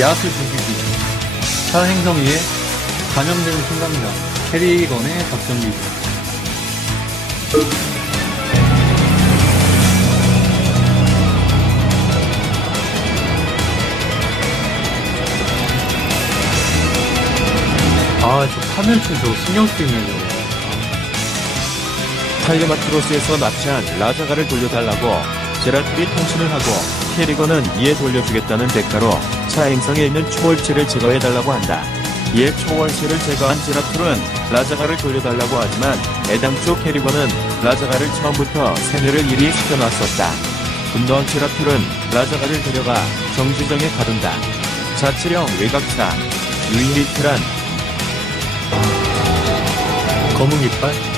야수 죽이기 차 행성 위에 감염되는 순간이다. 캐리건의 작전기 아, 저 파멸충 저거 신경 쓰이네요. 저거. 탈리마트로스에서 납치한 라자가를 돌려달라고 제라툴이 통신을 하고 캐리건은 이에 돌려주겠다는 대가로 차 행성에 있는 초월체를 제거해달라고 한다. 이에 초월체를 제거한 제라툴은 라자가를 돌려달라고 하지만 애당초 캐리건은 라자가를 처음부터 세뇌를 일이 시켜놨었다. 분노한 제라툴은 라자가를 데려가 정지정에 가둔다. 자치령 외곽차 유이리트란 검은 깃발?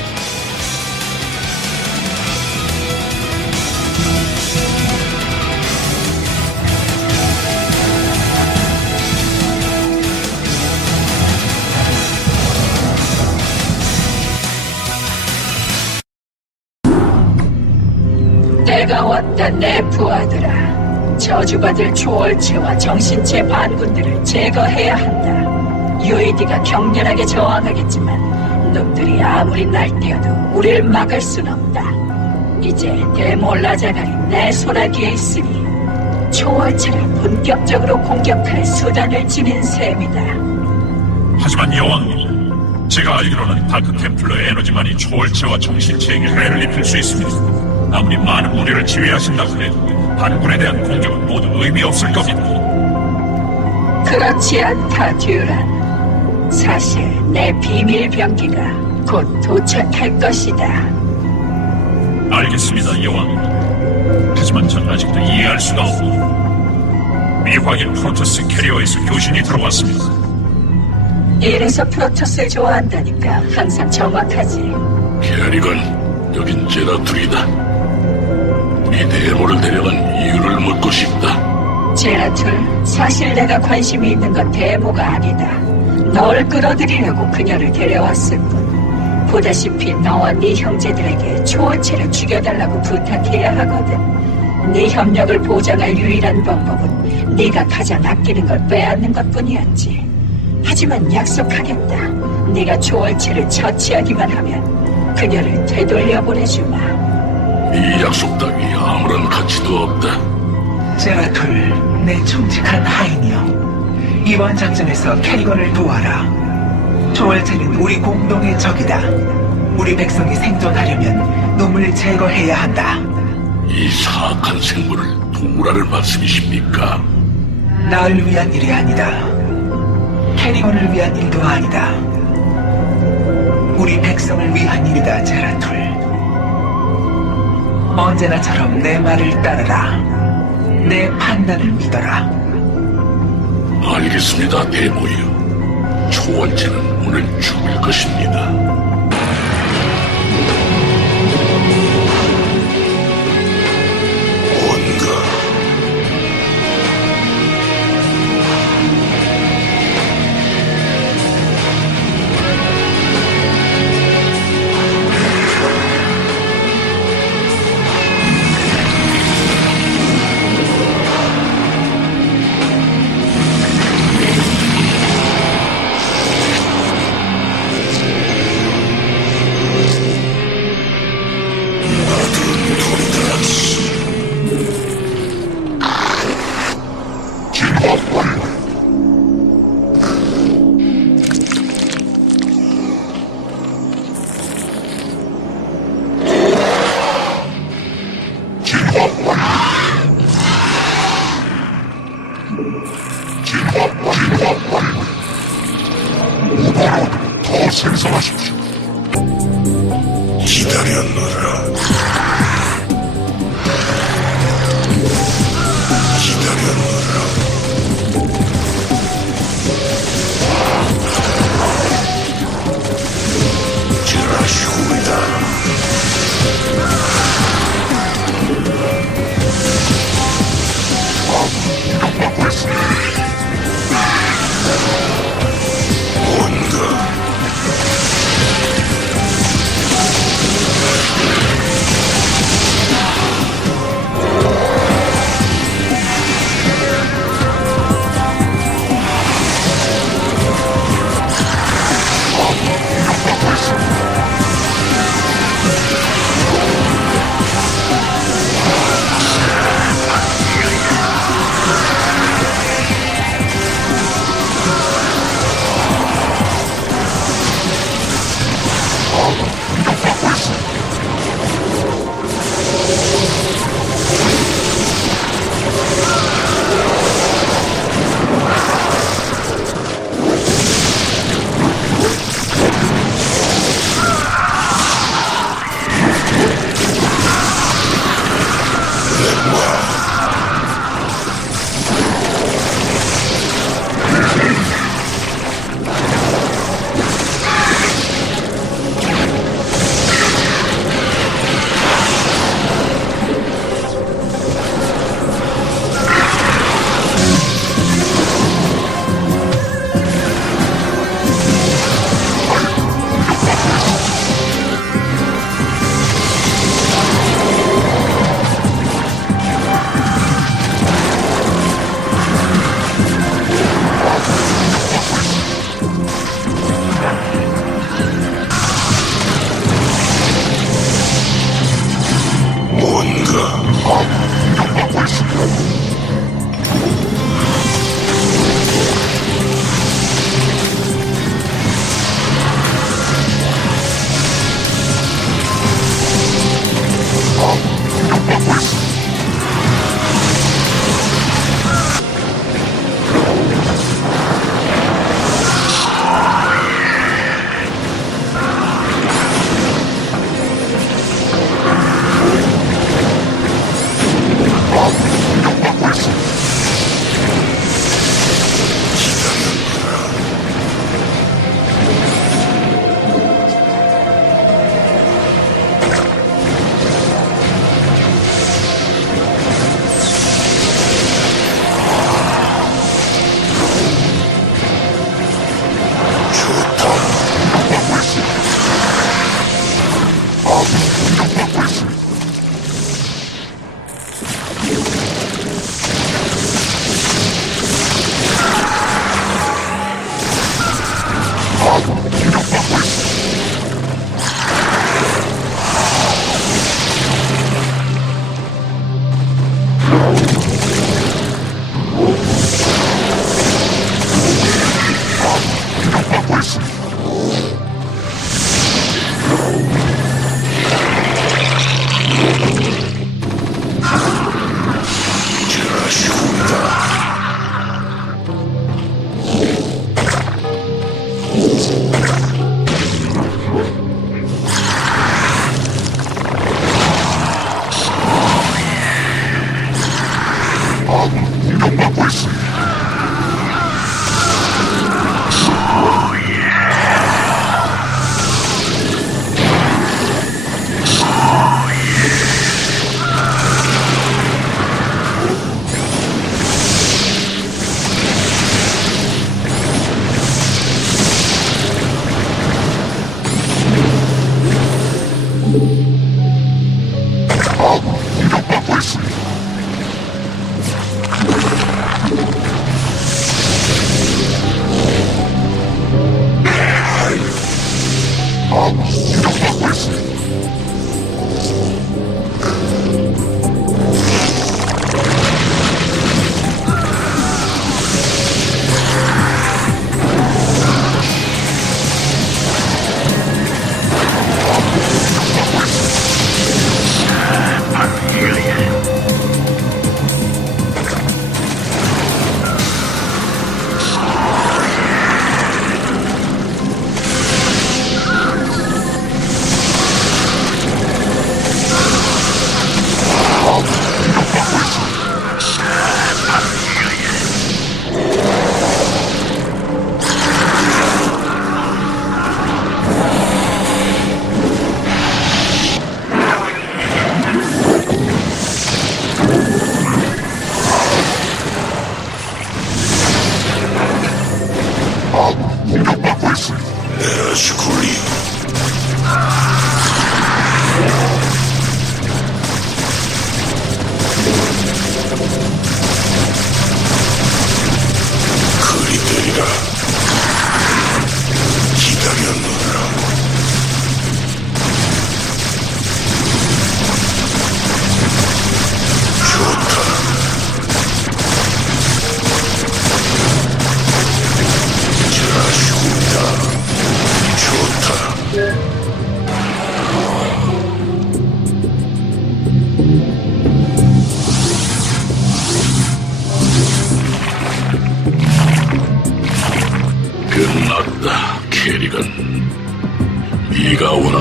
왔다 내 부하들아 저주받을 초월체와 정신체 반군들을 제거해야 한다. 유이디가 격렬하게 저항하겠지만 놈들이 아무리 날뛰어도 우릴 막을 순 없다. 이제 데몰라자갈이 내 손아귀에 있으니 초월체를 본격적으로 공격할 수단을 지닌 셈이다. 하지만 여왕님, 제가 알기로는 다크 템플러 에너지만이 초월체와 정신체에게 해를 입힐 수 있습니다. 아무리 많은 무리를 지휘하신다고 해도 반군에 대한 공격은 모두 의미 없을 겁니다. 그렇지 않다, 듀란. 사실 내 비밀 병기가 곧 도착할 것이다. 알겠습니다, 여왕님. 하지만 전 아직도 이해할 수가 없습니다. 미확인 프로토스 캐리어에서 교신이 들어왔습니다. 이래서 프로토스를 좋아한다니까 항상 정확하지. 캐리건, 여긴 제라툴이다. 우리 데모를 데려간 이유를 묻고 싶다. 제라툴, 사실 내가 관심이 있는 건 데모가 아니다. 널 끌어들이려고 그녀를 데려왔을 뿐. 보다시피 너와 네 형제들에게 초원체를 죽여달라고 부탁해야 하거든. 네 협력을 보장할 유일한 방법은 네가 가장 아끼는 걸 빼앗는 것뿐이었지. 하지만 약속하겠다. 네가 초월체를 처치하기만 하면 그녀를 되돌려 보내주마. 이 약속 따위 아무런 가치도 없다. 제라툴, 내 충직한 하인이여. 이번 작전에서 캐리건을 도와라. 조월체는 우리 공동의 적이다. 우리 백성이 생존하려면 놈을 제거해야 한다. 이 사악한 생물을 도우라는 말씀이십니까? 나를 위한 일이 아니다. 캐리건을 위한 일도 아니다. 우리 백성을 위한 일이다, 제라툴. 언제나처럼 내 말을 따르라. 내 판단을 믿어라. 알겠습니다, 데모요. 초원체는 오늘 죽을 것입니다. 기다렸노라. 기다렸노라. 지라시구이다. 아, 이런 거 보였습니다.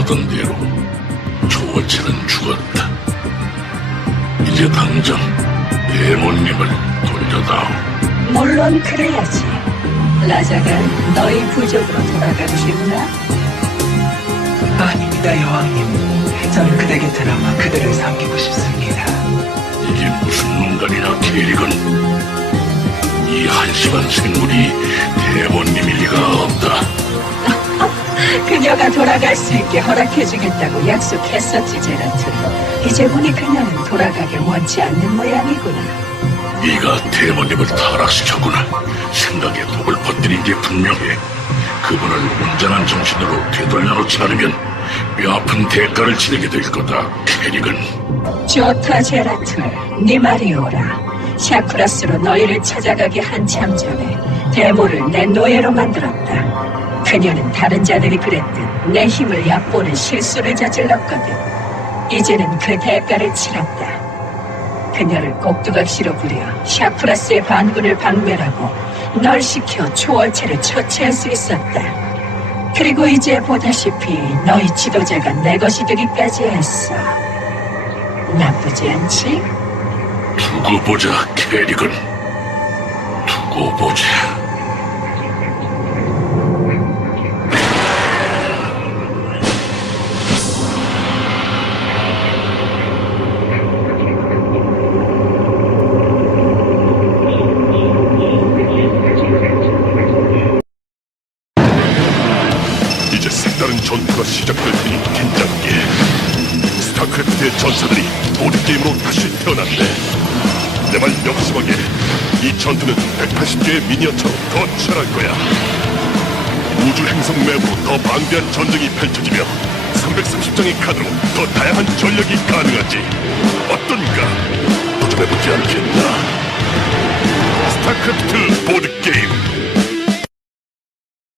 하던 대로 초월체는 죽었다 이제 당장 대모님을 돌려다오. 물론 그래야지. 라자가 너희 부족으로 돌아가고 싶나? 아닙니다, 여왕님. 저는 그대 곁에 남아 그대를 섬기고 싶습니다. 이게 무슨 농간이냐, 캐릭은. 이 한심한 생물이 대모님일 리가 없다. 그녀가 돌아갈 수 있게 허락해주겠다고 약속했었지, 제라트. 이제 보니 그녀는 돌아가길 원치 않는 모양이구나. 네가 대모님을 타락시켰구나. 생각에 독을 퍼뜨린 게 분명해. 그분을 온전한 정신으로 되돌려놓지 않으면 뼈아픈 대가를 치르게 될 거다, 캐릭은. 좋다, 제라트. 네 말이 옳아. 샤크라스로 너희를 찾아가기 한참 전에 데모를 내 노예로 만들었다. 그녀는 다른 자들이 그랬듯 내 힘을 얕보는 실수를 저질렀거든. 이제는 그 대가를 치렀다. 그녀를 꼭두각시로 부려 샤프라스의 반군을 방멸하고 널 시켜 초월체를 처치할 수 있었다. 그리고 이제 보다시피 너희 지도자가 내 것이 되기까지 했어. 나쁘지 않지? 두고 보자, 캐릭은. 두고 보자. 스타크래프트의 전사들이 보드게임으로 다시 태어났네. 내 말 명심하게. 이 전투는 180개의 미니어처로 더 치열할 거야. 우주 행성 맵으로 더 방대한 전쟁이 펼쳐지며 330장의 카드로 더 다양한 전력이 가능하지. 어떤가? 도전해보지 않겠나? 스타크래프트 보드게임